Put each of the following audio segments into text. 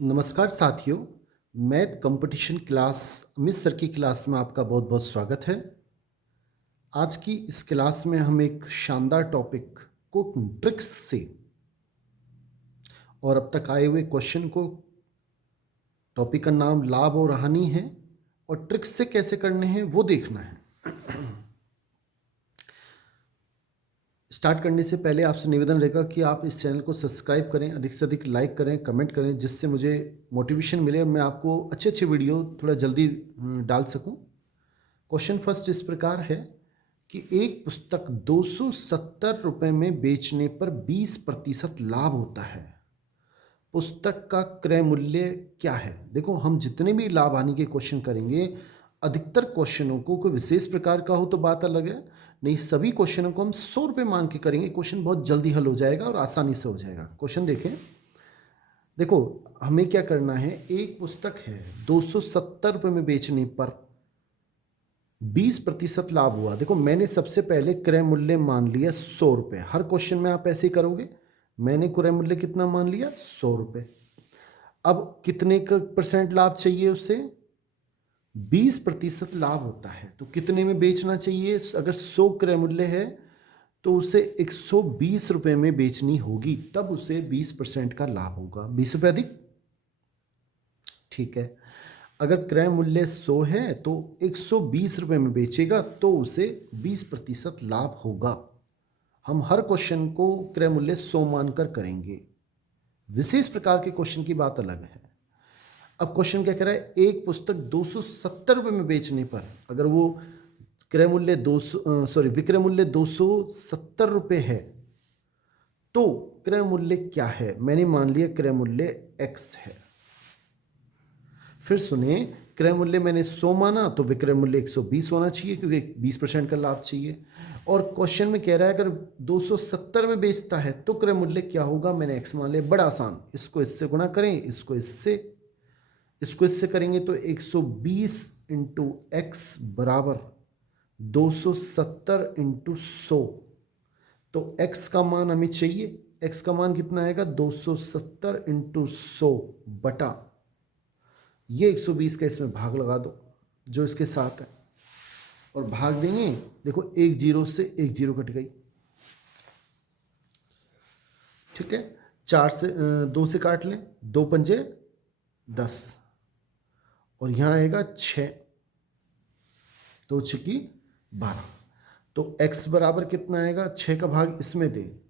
नमस्कार साथियों, math competition class Amit sir की क्लास में आपका बहुत बहुत स्वागत है। आज की इस क्लास में हम एक शानदार टॉपिक को ट्रिक्स से और अब तक आए हुए क्वेश्चन को, टॉपिक का नाम लाभ और हानि है और ट्रिक्स से कैसे करने हैं वो देखना है। स्टार्ट करने से पहले आपसे निवेदन रहेगा कि आप इस चैनल को सब्सक्राइब करें, अधिक से अधिक लाइक करें, कमेंट करें, जिससे मुझे मोटिवेशन मिले और मैं आपको अच्छे अच्छे वीडियो थोड़ा जल्दी डाल सकूं। क्वेश्चन फर्स्ट इस प्रकार है कि एक पुस्तक 270 रुपये में बेचने पर 20% लाभ होता है। पुस्तक का क्रय मूल्य क्या है? देखो, हम जितने भी लाभ हानि के क्वेश्चन करेंगे, अधिकतर क्वेश्चनों को कोई विशेष प्रकार का हो तो बात अलग है, नहीं सभी क्वेश्चनों को हम 100 रुपये मान के करेंगे। क्वेश्चन बहुत जल्दी हल हो जाएगा और आसानी से हो जाएगा। क्वेश्चन देखें। देखो, हमें क्या करना है, एक पुस्तक है 270 रुपये में बेचने पर 20% लाभ हुआ। देखो, मैंने सबसे पहले क्रय मूल्य मान लिया 100 रुपये। हर क्वेश्चन में आप ऐसे ही करोगे। मैंने क्रय मूल्य कितना मान लिया? 100 रुपये। अब कितने का परसेंट लाभ चाहिए उसे? 20% लाभ होता है तो कितने में बेचना चाहिए? अगर 100 क्रय मूल्य है तो उसे 120 रुपये में बेचनी होगी, तब उसे 20% का लाभ होगा। 20 रुपये अधिक, ठीक है। अगर क्रय मूल्य 100 है तो 120 रुपये में बेचेगा तो उसे 20% लाभ होगा। हम हर क्वेश्चन को क्रय मूल्य 100 मानकर करेंगे। विशेष प्रकार के क्वेश्चन की बात अलग है। अब क्वेश्चन क्या कह रहा है, एक पुस्तक 270 रुपये में बेचने पर, अगर वो क्रय मूल्य विक्रय मूल्य 270 रुपये है तो क्रय मूल्य क्या है? मैंने मान लिया क्रय मूल्य x है। फिर सुने, क्रय मूल्य मैंने 100 माना तो विक्रय मूल्य 120 होना चाहिए, क्योंकि 20% का लाभ चाहिए। और क्वेश्चन में कह रहा है अगर 270 में बेचता है तो क्रय मूल्य क्या होगा? मैंने x मान लिया। बड़ा आसान, इसको इससे गुणा करें, इसको इससे करेंगे तो 120 इंटू एक्स बराबर 270 इंटू 100। तो x का मान हमें चाहिए। x का मान कितना आएगा? 270 इंटू 100 बटा ये 120 का इसमें भाग लगा दो जो इसके साथ है, और भाग देंगे। देखो, एक जीरो से एक जीरो कट गई, ठीक है। 4 से 2 से काट लें, 2 पंजे 10, और यहाँ आएगा 6, 2 छक्की 12। तो x बराबर कितना आएगा? 6 का भाग इसमें दे,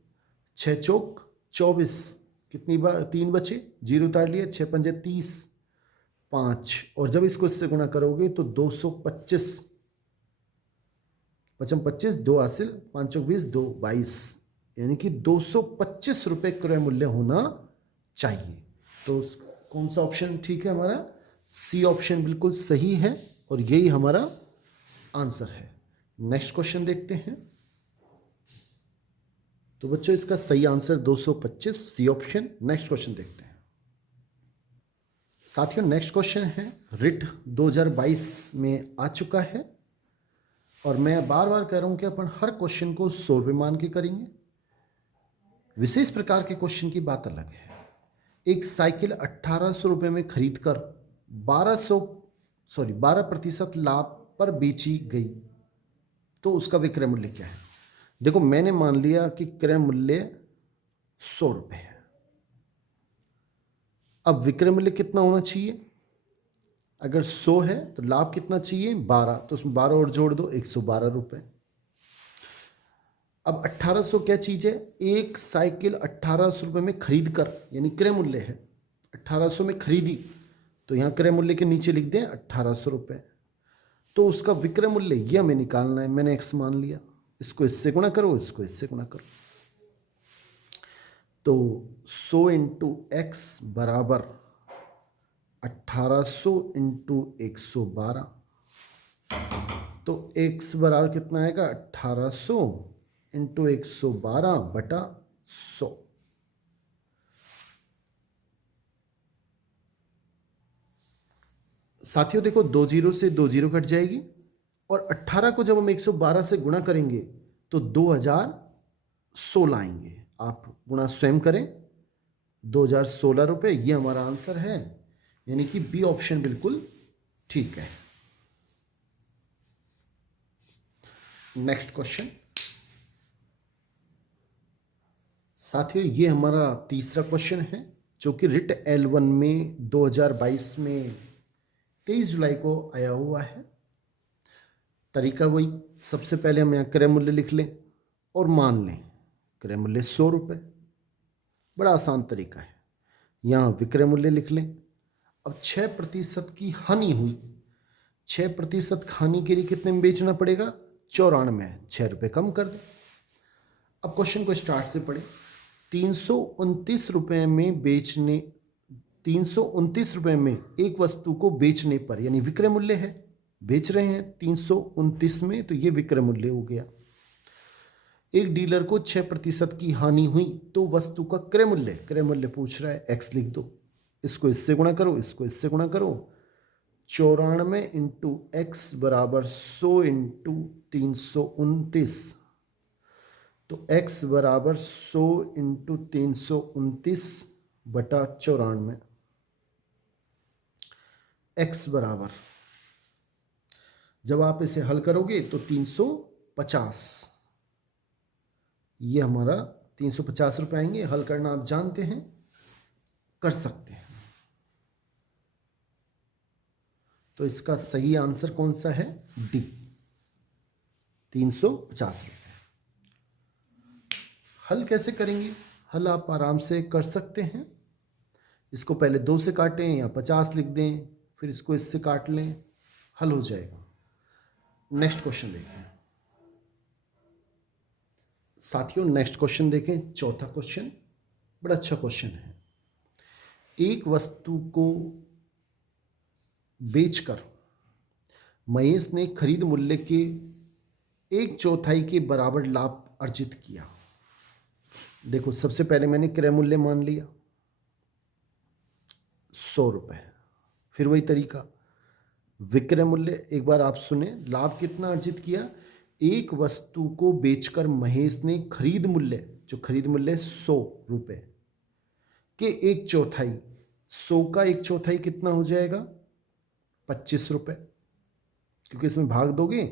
6 चौक 24, कितनी बार 3 बचे, जीरो उतार लिए, 6 पंजे 30, 5, और जब इसको इससे गुणा करोगे तो 225, 5 25, 2 हासिल, 5 चौक 20, 2 22, यानी कि 225 रुपये क्रय मूल्य होना चाहिए। तो कौन सा ऑप्शन ठीक है हमारा? सी ऑप्शन बिल्कुल सही है और यही हमारा आंसर है। नेक्स्ट क्वेश्चन देखते हैं। तो बच्चों, इसका सही answer 225, C option. Next question देखते हैं साथियों। नेक्स्ट क्वेश्चन है, रिट 2022 में आ चुका है और मैं बार बार कह रहा हूं कि अपन हर क्वेश्चन को 100 रुपये मान के करेंगे। विशेष प्रकार के क्वेश्चन की बात अलग है। एक साइकिल 1800 रुपये में खरीद कर 12% लाभ पर बेची गई तो उसका विक्रय मूल्य क्या है? देखो, मैंने मान लिया कि क्रय मूल्य 100 रुपये है। अब विक्रय मूल्य कितना होना चाहिए? अगर 100 है तो लाभ कितना चाहिए? 12, तो उसमें 12 और जोड़ दो, 112 रुपये। अब 1800 क्या चीज़ है? एक साइकिल 1800 रुपये में खरीद कर, यानी क्रय मूल्य है, 1800 में खरीदी, तो यहाँ क्रय मूल्य के नीचे लिख दें 1800 रुपये। तो उसका विक्रय मूल्य यह हमें निकालना है। मैंने x मान लिया, इसको इससे गुणा करो, इसको इससे गुणा करो, तो 100 इंटू एक्स बराबर 1800 इंटू 112। तो x बराबर कितना आएगा? 1800 इंटू 112 बटा 100। साथियों देखो, 2 जीरो से 2 जीरो कट जाएगी, और 18 को जब हम 112 से गुणा करेंगे तो 2016 आएंगे। आप गुणा स्वयं करें, ₹2016 ये हमारा आंसर है, यानी कि बी ऑप्शन बिल्कुल ठीक है। नेक्स्ट क्वेश्चन साथियों, ये हमारा तीसरा क्वेश्चन है जो कि रिट L1 में 2022 में 23 जुलाई को आया हुआ है। तरीका वही, सबसे पहले हम यहाँ क्रय मूल्य लिख लें और मान लें क्रय मूल्य ₹100। बड़ा आसान तरीका है। यहाँ विक्रय मूल्य लिख लें। अब 6% की हानि हुई, 6% हानि के लिए कितने में बेचना पड़ेगा? 94, ₹6 कम कर दें। अब क्वेश्चन को स्टार्ट से पढ़ें। 329 रुपये में बेचने 329 रुपये में एक वस्तु को बेचने पर, यानी विक्रय मूल्य है, बेच रहे हैं 329 में, तो ये विक्रय मूल्य हो गया। एक डीलर को 6% की हानि हुई तो वस्तु का क्रय मूल्य पूछ रहा है, x लिख दो, इसको इससे गुणा करो, इसको इससे गुणा करो। 94 इंटू एक्स बराबर 100 इंटू 329, तो x बराबर 100 इंटू 329 बटा 94। x बराबर, जब आप इसे हल करोगे तो 350, ये हमारा 350 रुपये आएंगे। हल करना आप जानते हैं, कर सकते हैं। तो इसका सही आंसर कौन सा है? डी, 350 रुपये। हल कैसे करेंगे? हल आप आराम से कर सकते हैं। इसको पहले 2 से काटें या 50 लिख दें, फिर इसको इससे काट लें, हल हो जाएगा। नेक्स्ट क्वेश्चन देखें साथियों, नेक्स्ट क्वेश्चन देखें, चौथा क्वेश्चन बड़ा अच्छा क्वेश्चन है। एक वस्तु को बेचकर महेश ने खरीद मूल्य के 1/4 के बराबर लाभ अर्जित किया। देखो, सबसे पहले मैंने क्रय मूल्य मान लिया ₹100, फिर वही तरीका विक्रय मूल्य, एक बार आप सुने, लाभ कितना अर्जित किया? एक वस्तु को बेचकर महेश ने खरीद मूल्य, जो खरीद मूल्य ₹100 के 1/4, 100 का 1/4 कितना हो जाएगा? ₹25, क्योंकि इसमें भाग दोगे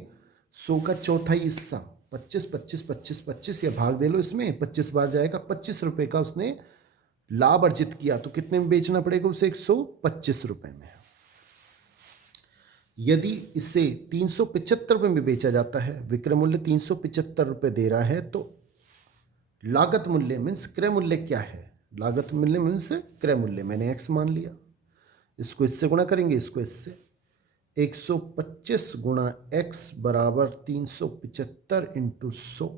100 का चौथाई हिस्सा 25, 25, 25, 25, या भाग दे लो, इसमें 25 बार जाएगा। ₹25 का उसने लाभ अर्जित किया, तो कितने में बेचना पड़ेगा उसे? ₹125 में। यदि इसे ₹375 में बेचा जाता है, विक्रय मूल्य ₹375 दे रहा है, तो लागत मूल्य मीन्स क्रय मूल्य क्या है? लागत मूल्य मीन्स क्रय मूल्य, मैंने x मान लिया, इसको इससे गुणा करेंगे, इसको इससे। 125 गुणा x बराबर 375 इंटू 100,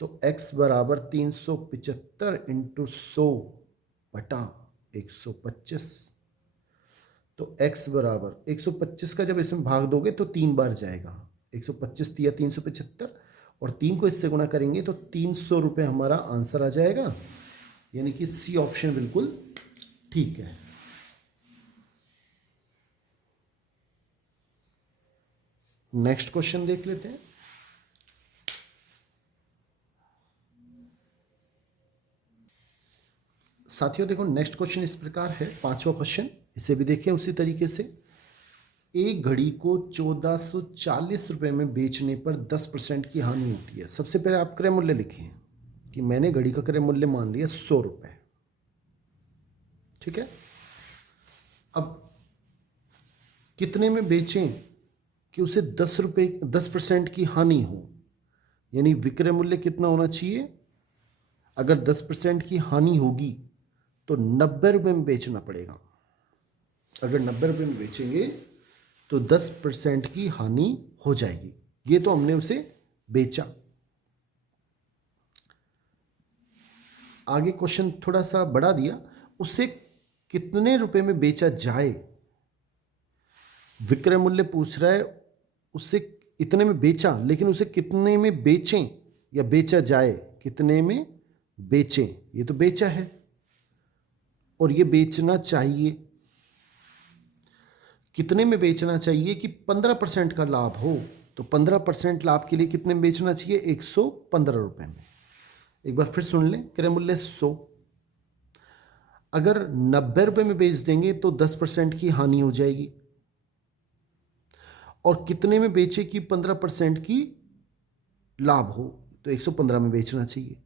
तो x बराबर 375 इंटू 100 बटा 125, तो x बराबर 125 का जब इसमें भाग दोगे तो 3 बार जाएगा। 125 या 375, और 3 को इससे गुणा करेंगे तो ₹300 हमारा आंसर आ जाएगा, यानी कि सी ऑप्शन बिल्कुल ठीक है। नेक्स्ट क्वेश्चन देख लेते हैं। साथियों देखो, नेक्स्ट क्वेश्चन इस प्रकार है, 5वां क्वेश्चन, इसे भी देखें उसी तरीके से। एक घड़ी को 1440 रुपये में बेचने पर 10% की हानि होती है। सबसे पहले आप क्रय मूल्य लिखें कि मैंने घड़ी का क्रय मूल्य मान लिया ₹100, ठीक है। अब कितने में बेचें कि उसे 10% की हानि हो, यानी विक्रय मूल्य कितना होना चाहिए? अगर 10% की हानि होगी तो ₹90 में बेचना पड़ेगा। अगर ₹90 में बेचेंगे तो 10% की हानि हो जाएगी। ये तो हमने उसे बेचा। आगे क्वेश्चन थोड़ा सा बढ़ा दिया, उसे कितने रुपए में बेचा जाए? विक्रय मूल्य पूछ रहा है, उसे इतने में बेचा, लेकिन उसे कितने में बेचें या बेचा जाए, कितने में बेचें, ये तो बेचा है और ये बेचना चाहिए। कितने में बेचना चाहिए कि 15% का लाभ हो, तो 15% लाभ के लिए कितने में बेचना चाहिए? ₹115 में। एक बार फिर सुन लें, क्रय मूल्य 100, अगर 90 रुपये में बेच देंगे तो 10% की हानि हो जाएगी, और कितने में बेचे कि 15% की लाभ हो, तो 115 में बेचना चाहिए।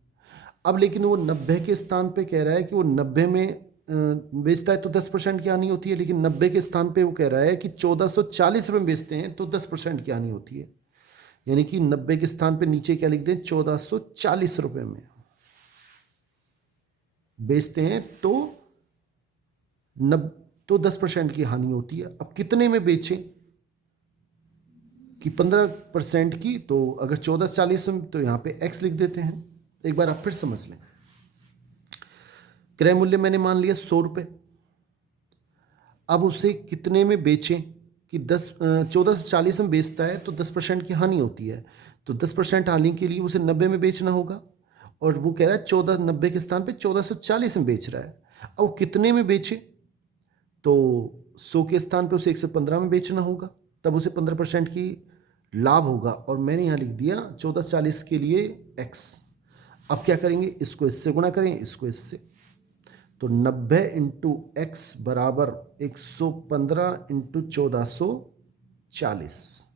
अब लेकिन वो 90 के स्थान पे कह रहा है कि वो 90 में बेचता है तो 10% की हानि होती है, लेकिन 90 के स्थान पे वो कह रहा है कि 1440 रुपये में बेचते हैं तो 10% की हानि होती है। यानी कि 90 के स्थान पे नीचे क्या लिख दें, 1440 रुपये में बेचते हैं तो 10% की हानि होती है। अब कितने में बेचें कि 15% की, तो अगर 1440 में तो यहाँ पे x लिख देते हैं। एक बार आप फिर समझ लें, क्रय मूल्य मैंने मान लिया 100 रुपये। अब उसे कितने में बेचें कि 1440 में बेचता है तो 10% की हानि होती है, तो 10% हानि के लिए उसे 90 में बेचना होगा, और वो कह रहा है 90 के स्थान पे 1440 में बेच रहा है। अब वो कितने में बेचे, तो 100 के स्थान पे उसे 115 में बेचना होगा, तब उसे 15% की लाभ होगा, और मैंने यहाँ लिख दिया 1440 के लिए x। अब क्या करेंगे, इसको इससे गुणा करें, इसको इससे, तो 90 इंटू एक्स बराबर 115 इंटू 1440,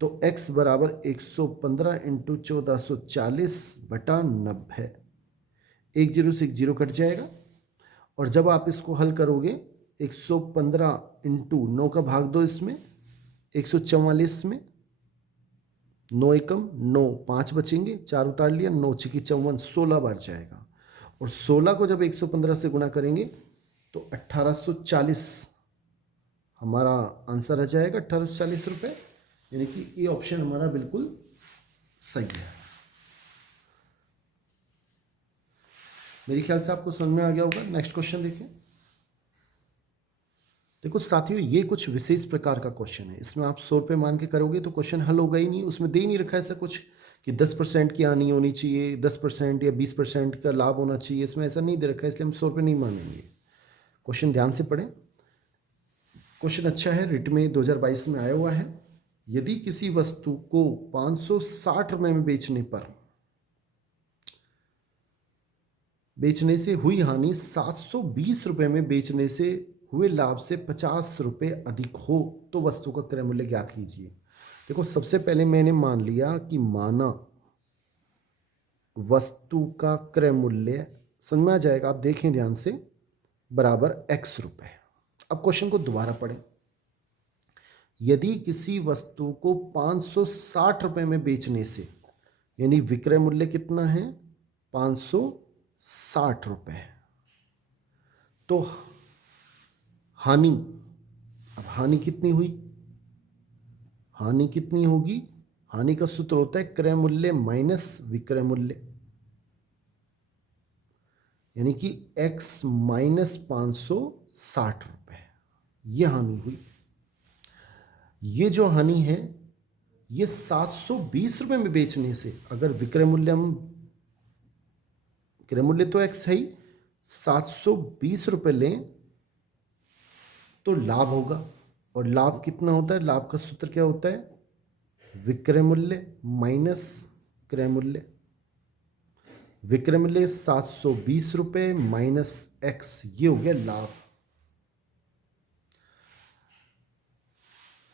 तो x बराबर 115 इंटू 1440 बटा 90। एक जीरो से एक जीरो कट जाएगा, और जब आप इसको हल करोगे 115 इंटू 9 का भाग दो इसमें 144 में, 9 एकम 9, 5 बचेंगे, 4 उतार लिया, 9 छिकी 54, 16 बार जाएगा, और 16 को जब 115 से गुणा करेंगे तो 1840 हमारा आंसर आ जाएगा, 1840 रुपये। यानी कि ये ऑप्शन हमारा बिल्कुल सही है। मेरे ख्याल से आपको समझ में आ गया होगा। नेक्स्ट क्वेश्चन देखिए। देखो साथियों, ये कुछ विशेष प्रकार का क्वेश्चन है, इसमें आप 100 रुपये मान के करोगे तो क्वेश्चन हल होगा ही नहीं। उसमें दे ही नहीं रखा है ऐसा कुछ कि 10% की हानि होनी चाहिए, 10% या 20% का लाभ होना चाहिए, इसमें ऐसा नहीं दे रखा है, इसलिए हम 100 रुपये नहीं मानेंगे। क्वेश्चन ध्यान से पढ़ें। क्वेश्चन अच्छा है, रिट में 2022 में आया हुआ है। यदि किसी वस्तु को 560 रुपये में बेचने से हुई हानि 720 रुपये में बेचने से हुए लाभ से 50 रुपये अधिक हो तो वस्तु का क्रय मूल्य ज्ञात कीजिए। देखो सबसे पहले मैंने मान लिया कि माना वस्तु का क्रय मूल्य, समझ में आ जाएगा, आप देखें ध्यान से, बराबर x रुपये। अब क्वेश्चन को दोबारा पढ़ें। यदि किसी वस्तु को 560 रुपये में बेचने से, यानी विक्रय मूल्य कितना है 560 रुपये, तो हानि, अब हानि कितनी हुई, हानि कितनी होगी, हानि का सूत्र होता है क्रय मूल्य माइनस विक्रय मूल्य, यानी कि x माइनस 560 रुपये, ये हानि हुई। ये जो हानि है ये 720 रुपये में बेचने से, अगर विक्रय मूल्य हम, क्रय मूल्य तो x है ही, 720 रुपये लें तो लाभ होगा, और लाभ कितना होता है, लाभ का सूत्र क्या होता है, विक्रय मूल्य माइनस क्रय मूल्य। विक्रय मूल्य 720 रुपये माइनस x, ये हो गया लाभ।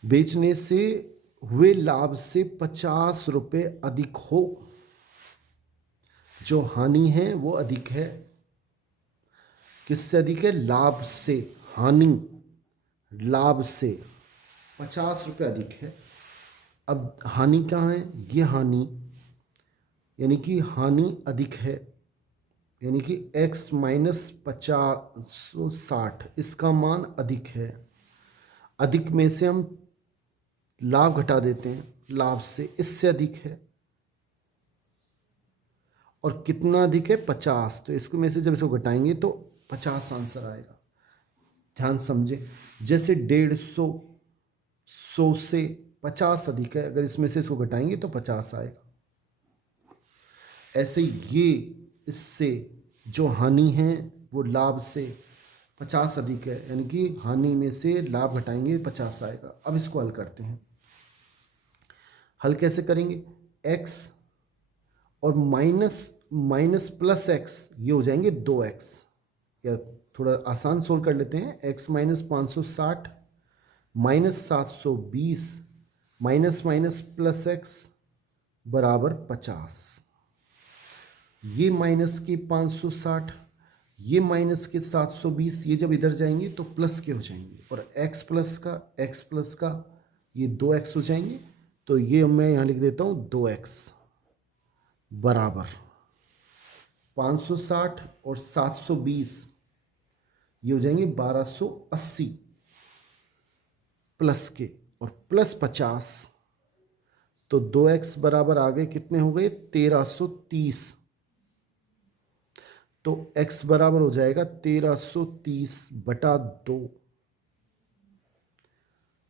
बेचने से हुए लाभ से 50 रुपये अधिक हो, जो हानि है वो अधिक है, किससे अधिक है, लाभ से। हानि लाभ से 50 रुपये अधिक है। अब हानि कहाँ है, ये हानि, यानी कि हानि अधिक है, यानी कि x माइनस 560, इसका मान अधिक है। अधिक में से हम लाभ घटा देते हैं, लाभ से इससे अधिक है, और कितना अधिक है 50, तो इसको में से जब इसको घटाएंगे तो 50 आंसर आएगा। ध्यान समझे, जैसे 150 100 से 50 अधिक है, अगर इसमें से इसको घटाएंगे तो 50 आएगा। ऐसे ये इससे जो हानि है वो लाभ से 50 अधिक है, यानी कि हानि में से लाभ घटाएंगे 50 आएगा। अब इसको हल करते हैं। हल कैसे करेंगे, x और माइनस माइनस प्लस x, ये हो जाएंगे 2x, या थोड़ा आसान सोल्व कर लेते हैं। x minus 560 minus 720 minus minus plus x बराबर 50। ये माइनस के 560, ये माइनस के 720, ये जब इधर जाएंगे तो प्लस के हो जाएंगे, और x प्लस का ये 2x हो जाएंगे। तो ये मैं यहाँ लिख देता हूँ 2x बराबर 560 और 720, ये हो जाएंगे 1280 प्लस के और प्लस 50। तो 2x बराबर आ गए, कितने हो गए 1330। तो x बराबर हो जाएगा 1330/2।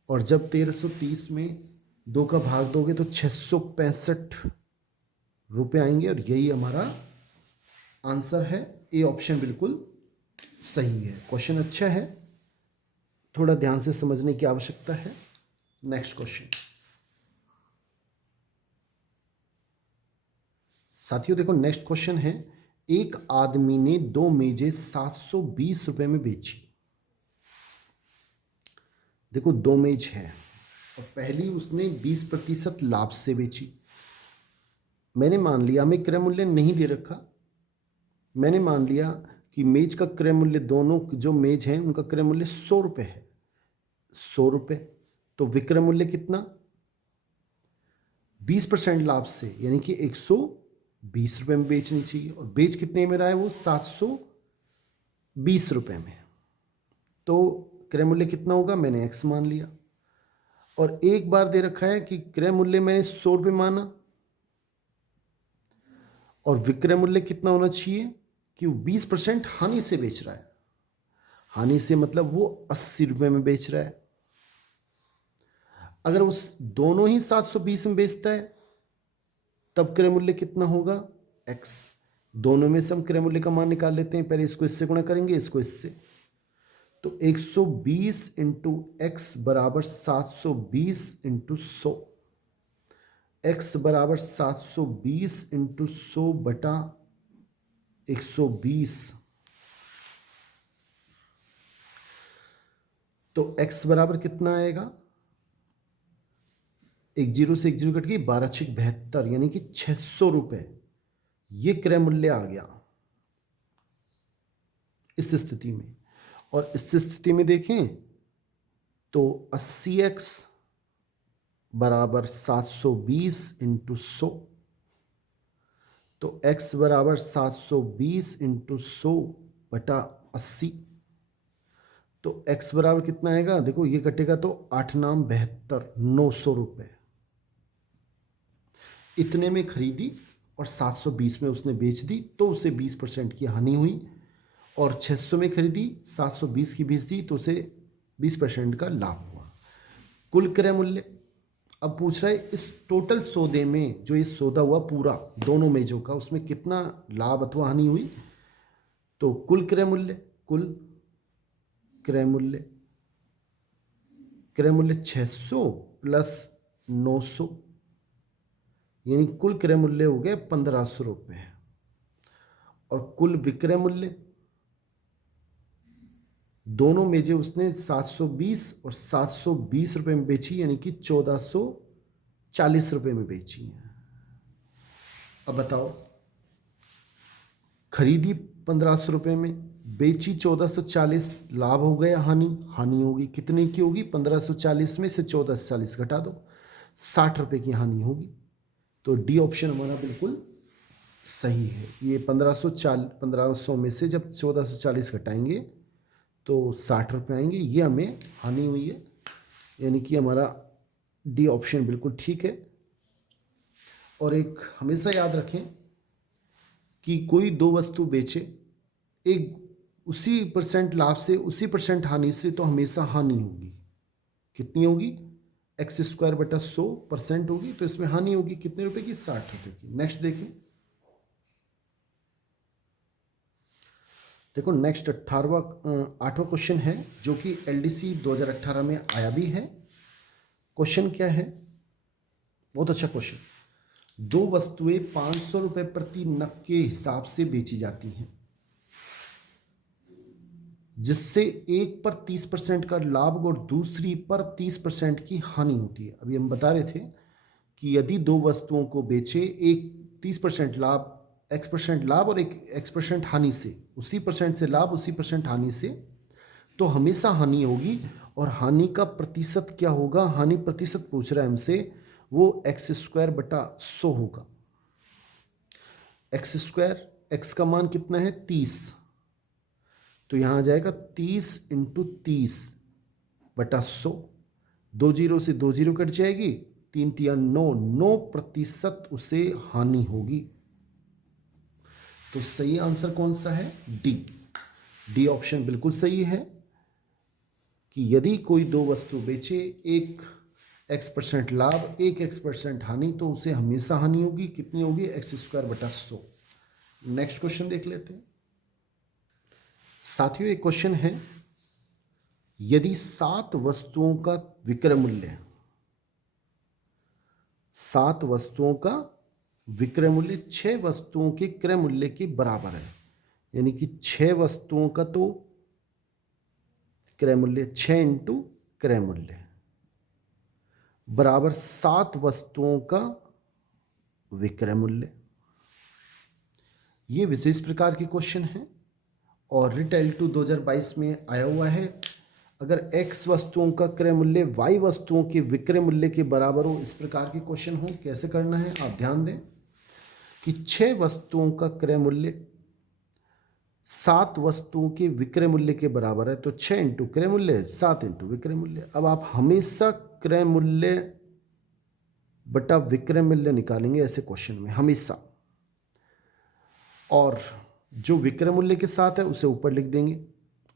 और जब 1330 में 2 का भाग दोगे तो 665 रुपये आएंगे, और यही हमारा आंसर है। ए ऑप्शन बिल्कुल सही है। क्वेश्चन अच्छा है, थोड़ा ध्यान से समझने की आवश्यकता है। नेक्स्ट क्वेश्चन साथियों, देखो नेक्स्ट क्वेश्चन है, एक आदमी ने 2 मेजें 720 रुपए में बेची। देखो 2 मेज है और पहली उसने 20% लाभ से बेची। मैंने मान लिया, हमें क्रय मूल्य नहीं दे रखा, मैंने मान लिया कि मेज का क्रय मूल्य, दोनों जो मेज हैं उनका क्रय मूल्य 100 रुपये है। 100 रुपये, तो विक्रय मूल्य कितना 20% लाभ से, यानी कि 120 रुपये में बेचनी चाहिए। और बेच कितने में रहा है वो 720 रुपये में। तो क्रय मूल्य कितना होगा, मैंने x मान लिया। और एक बार दे रखा है कि क्रय मूल्य मैंने 100 रुपये माना, और विक्रय मूल्य कितना होना चाहिए कि वो 20% हानि से बेच रहा है। हानि से मतलब वो 80 रुपये में बेच रहा है। अगर उस दोनों ही 720 में बेचता है तब क्रय मूल्य कितना होगा x। दोनों में से हम क्रय मूल्य का मान निकाल लेते हैं। पहले इसको इससे गुणा करेंगे, इसको इससे। तो 120 इंटू एक्स बराबर 720 इंटू 100। x बराबर 720 इंटू 100/120। तो x बराबर कितना आएगा, एक जीरो से एक जीरो कट गई, 12×6 = 72, यानी कि 600 रुपये ये क्रय मूल्य आ गया इस स्थिति में। और इस स्थिति में देखें तो 80x बराबर 720 इंटू 100। तो x बराबर 720 इंटू 100/80। तो x बराबर कितना आएगा, देखो ये कटेगा तो 8×9 = 72, 900 रुपये इतने में खरीदी और 720 में उसने बेच दी, तो उसे 20% की हानि हुई। और 600 में खरीदी, 720 की बेच दी, तो उसे 20% का लाभ हुआ। कुल क्रय मूल्य अब पूछ रहा है, इस टोटल सौदे में जो ये सौदा हुआ पूरा दोनों मेजों का, उसमें कितना लाभ अथवा हानि हुई। तो कुल क्रय मूल्य 600 प्लस 900, यानी कुल क्रय मूल्य हो गए 1500 रुपये। और कुल विक्रय मूल्य, दोनों मेजें उसने 720 और 720 रुपये में बेची, यानी कि 1440 रुपये में बेची हैं। अब बताओ, खरीदी 1500 रुपये में, बेची 1440, लाभ हो गया हानि होगी। कितने की होगी, 1540 में से 1440 घटा दो, 60 रुपये की हानि होगी। तो डी ऑप्शन हमारा बिल्कुल सही है। ये 1500 में से जब 1440 घटाएंगे तो 60 रुपये आएंगे, ये हमें हानि हुई है, यानी कि हमारा डी ऑप्शन बिल्कुल ठीक है। और एक हमेशा याद रखें कि कोई दो वस्तु बेचे, एक उसी % लाभ से उसी % हानि से, तो हमेशा हानि होगी। कितनी होगी, x²/100% होगी, तो इसमें हानि होगी कितने रुपए की, 60 रुपये की। नेक्स्ट देखें, देखो नेक्स्ट 8वां क्वेश्चन है, जो कि LDC 2018 में आया भी है। क्वेश्चन क्या है, बहुत अच्छा क्वेश्चन। दो वस्तुएं 500 रुपये प्रति नग के हिसाब से बेची जाती हैं। जिससे एक पर 30% का लाभ और दूसरी पर 30% की हानि होती है। अभी हम बता रहे थे कि यदि दो वस्तुओं को बेचे, एक 30% लाभ, x% लाभ और एक x% हानि से, उसी परसेंट से लाभ उसी परसेंट हानि से, तो हमेशा हानि होगी। और हानि का प्रतिशत क्या होगा? हानि प्रतिशत पूछ रहा है हमसे, वो x²/100 होगा। x², x का मान कितना है? 30, तो यहां आ जाएगा 30 × 30/100। 2 जीरो से 2 जीरो कट जाएगी, 3 तिया 9, 9% उसे हानि होगी। तो सही आंसर कौन सा है? डी। डी ऑप्शन बिल्कुल सही है कि यदि कोई दो वस्तु बेचे, एक x% लाभ, एक x% हानि, तो उसे हमेशा हानि होगी। कितनी होगी? x²/100। नेक्स्ट क्वेश्चन देख लेते हैं साथियों। एक क्वेश्चन है, यदि 7 वस्तुओं का विक्रय मूल्य, 7 वस्तुओं का विक्रय मूल्य 6 वस्तुओं के क्रय मूल्य के बराबर है, यानी कि 6 वस्तुओं का तो क्रय मूल्य 6 × क्रय मूल्य बराबर 7 वस्तुओं का विक्रय मूल्य। ये विशेष प्रकार के क्वेश्चन है और रिट L2 2022 में आया हुआ है। अगर x वस्तुओं का क्रय मूल्य y वस्तुओं के विक्रय मूल्य के बराबर हो, इस प्रकार के क्वेश्चन हो, कैसे करना है आप ध्यान दें कि 6 वस्तुओं का क्रय मूल्य 7 वस्तुओं के विक्रय मूल्य के बराबर है, तो 6 × क्रय मूल्य 7 × विक्रय मूल्य। अब आप हमेशा क्रय मूल्य बटा विक्रय मूल्य निकालेंगे ऐसे क्वेश्चन में हमेशा, और जो विक्रय मूल्य के साथ है उसे ऊपर लिख देंगे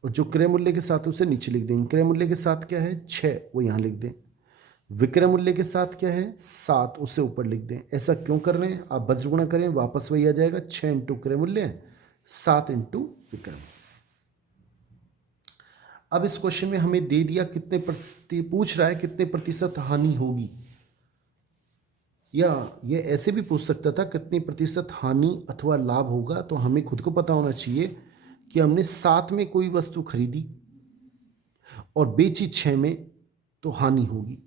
और जो क्रय मूल्य के साथ है उसे नीचे लिख देंगे। क्रय मूल्य के साथ क्या है? 6, वो यहाँ लिख दें। विक्रय मूल्य के साथ क्या है? 7, उसे ऊपर लिख दें। ऐसा क्यों कर रहे हैं? आप बजगुणा करें, वापस वही आ जाएगा, 6 × क्रय मूल्य 7 × विक्रय। अब इस क्वेश्चन में हमें दे दिया कितने प्रतिशत, पूछ रहा है कितने प्रतिशत हानि होगी, या ये ऐसे भी पूछ सकता था कितनी प्रतिशत हानि अथवा लाभ होगा। तो हमें खुद को पता होना चाहिए कि हमने 7 में कोई वस्तु खरीदी और बेची 6 में, तो हानि होगी।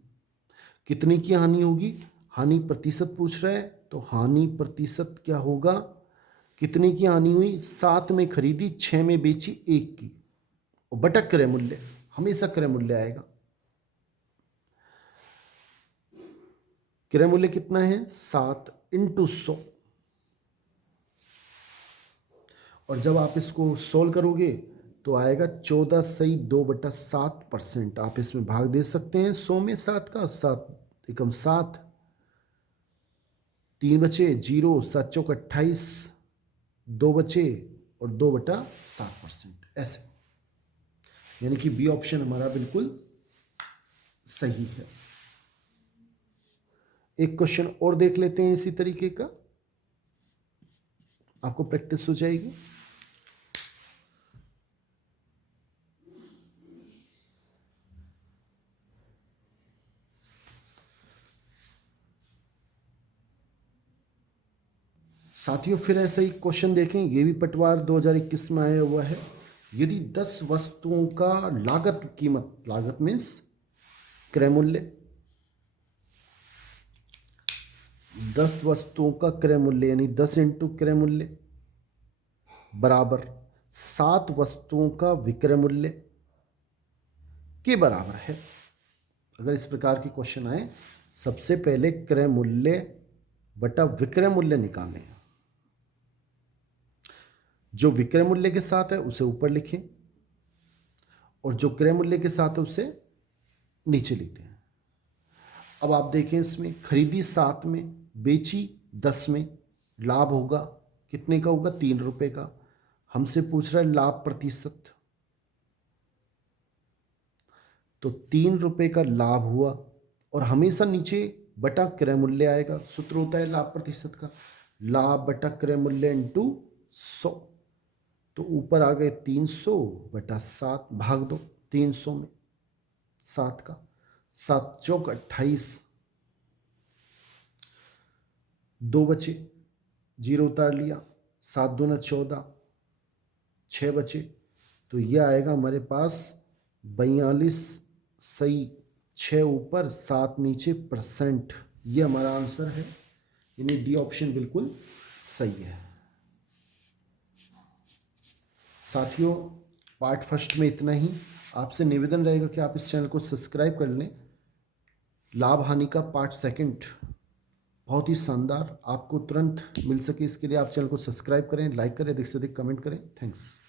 कितने की हानि होगी? हानि प्रतिशत पूछ रहा है, तो हानि प्रतिशत क्या होगा? कितने की हानि हुई? 7 में खरीदी, 6 में बेची, 1 की, और बटा क्रय मूल्य, हमेशा क्रय मूल्य आएगा। क्रय मूल्य कितना है? 7 × 100। और जब आप इसको सोल्व करोगे तो आएगा 14 सही 2/7%। आप इसमें भाग दे सकते हैं 100 में 7 का, 7 एकम 7, 3 बचे, 0, 7 चौक 28, 2 बचे और 2/7%, ऐसे। यानी कि बी ऑप्शन हमारा बिल्कुल सही है। एक क्वेश्चन और देख लेते हैं इसी तरीके का, आपको प्रैक्टिस हो जाएगी। साथियों फिर ऐसा ही क्वेश्चन देखें, ये भी पटवार 2021 में आया हुआ है। यदि 10 वस्तुओं का लागत कीमत, लागत मीन्स क्रय मूल्य, 10 वस्तुओं का क्रय मूल्य यानी 10 × क्रय मूल्य बराबर 7 वस्तुओं का विक्रय मूल्य के बराबर है। अगर इस प्रकार के क्वेश्चन आए, सबसे पहले क्रय मूल्य बटा विक्रय मूल्य निकालें। जो विक्रय मूल्य के साथ है उसे ऊपर लिखें और जो क्रय मूल्य के साथ है उसे नीचे लिख दें। अब आप देखें, इसमें खरीदी 7 में, बेची 10 में, लाभ होगा कितने का? होगा 3 रुपए का। हमसे पूछ रहा है लाभ प्रतिशत, तो 3 रुपए का लाभ हुआ और हमेशा नीचे बटा क्रय मूल्य आएगा। सूत्र होता है लाभ प्रतिशत का, लाभ बटा क्रय मूल्य × 100। तो ऊपर आ गए 300/7, भाग दो 300 में 7 का, 7 चौक 28, 2 बचे, 0 उतार लिया, 7 दूना 14, 6 बचे, तो ये आएगा हमारे पास 42 सही, 6 ऊपर 7 नीचे %। ये हमारा आंसर है, यानी डी ऑप्शन बिल्कुल सही है। साथियों, पार्ट फर्स्ट में इतना ही। आपसे निवेदन रहेगा कि आप इस चैनल को सब्सक्राइब कर लें। लाभ हानि का पार्ट सेकंड बहुत ही शानदार आपको तुरंत मिल सके, इसके लिए आप चैनल को सब्सक्राइब करें, लाइक करें, अधिक से अधिक कमेंट करें। थैंक्स।